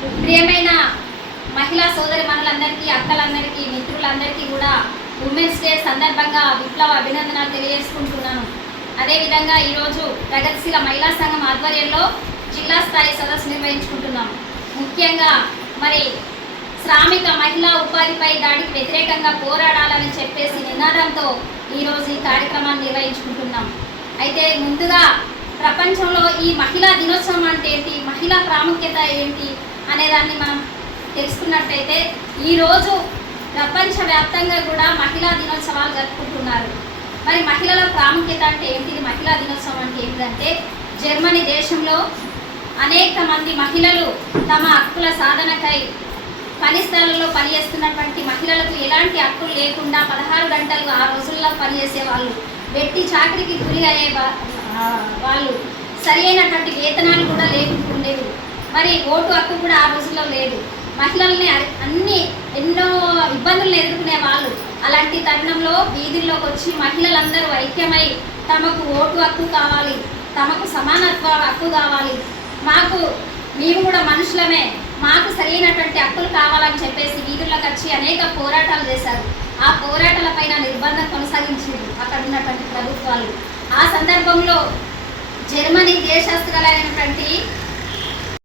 ప్రియమైన మహిళా సోదరి మనులందరికీ, అక్కలందరికీ, మిత్రులందరికీ కూడా ఉమెన్స్ డే సందర్భంగా విప్లవ అభినందనలు తెలియజేసుకుంటున్నాను. అదేవిధంగా ఈరోజు ప్రగతిశీల మహిళా సంఘం ఆధ్వర్యంలో జిల్లా స్థాయి సదస్సు నిర్వహించుకుంటున్నాం. ముఖ్యంగా మరి శ్రామిక మహిళా ఉపాధిపై దాడికి వ్యతిరేకంగా పోరాడాలని చెప్పేసి నినాదంతో ఈరోజు ఈ కార్యక్రమాన్ని నిర్వహించుకుంటున్నాం. అయితే ముందుగా ప్రపంచంలో ఈ మహిళా దినోత్సవం అంటే ఏంటి, మహిళా ప్రాముఖ్యత ఏంటి అనేదాన్ని మనం తెలుసుకున్నట్టయితే ఈరోజు ప్రపంచవ్యాప్తంగా కూడా మహిళా దినోత్సవాలు జరుపుకుంటున్నారు. మరి మహిళల ప్రాముఖ్యత అంటే ఏంటిది, మహిళా దినోత్సవం అంటే ఏంటంటే జర్మనీ దేశంలో అనేక మంది మహిళలు తమ హక్కుల సాధనకై పని స్థలంలో పనిచేస్తున్నటువంటి మహిళలకు ఎలాంటి హక్కులు లేకుండా 16 గంటలు ఆ రోజుల్లో పనిచేసే వాళ్ళు, వెట్టి చాకరికి గురి అయ్యే వాళ్ళు, సరి అయినటువంటి వేతనాలు కూడా లేకుంటుండేవి. మరి ఓటు హక్కు కూడా ఆ రోజుల్లో లేదు. మహిళల్ని ఎన్నో ఇబ్బందులను ఎదుర్కొనే వాళ్ళు. అలాంటి తరుణంలో వీధుల్లోకి వచ్చి మహిళలందరూ ఐక్యమై తమకు ఓటు హక్కు కావాలి, తమకు సమానత్వ హక్కు కావాలి, మేము కూడా మనుషులమే, మాకు సరైనటువంటి హక్కులు కావాలని చెప్పేసి వీధుల్లోకి వచ్చి అనేక పోరాటాలు చేశారు. ఆ పోరాటాలపైన నిర్బంధం కొనసాగించారు అక్కడ ఉన్నటువంటి ప్రభుత్వాలు. ఆ సందర్భంలో జర్మనీ దేశస్తులైనటువంటి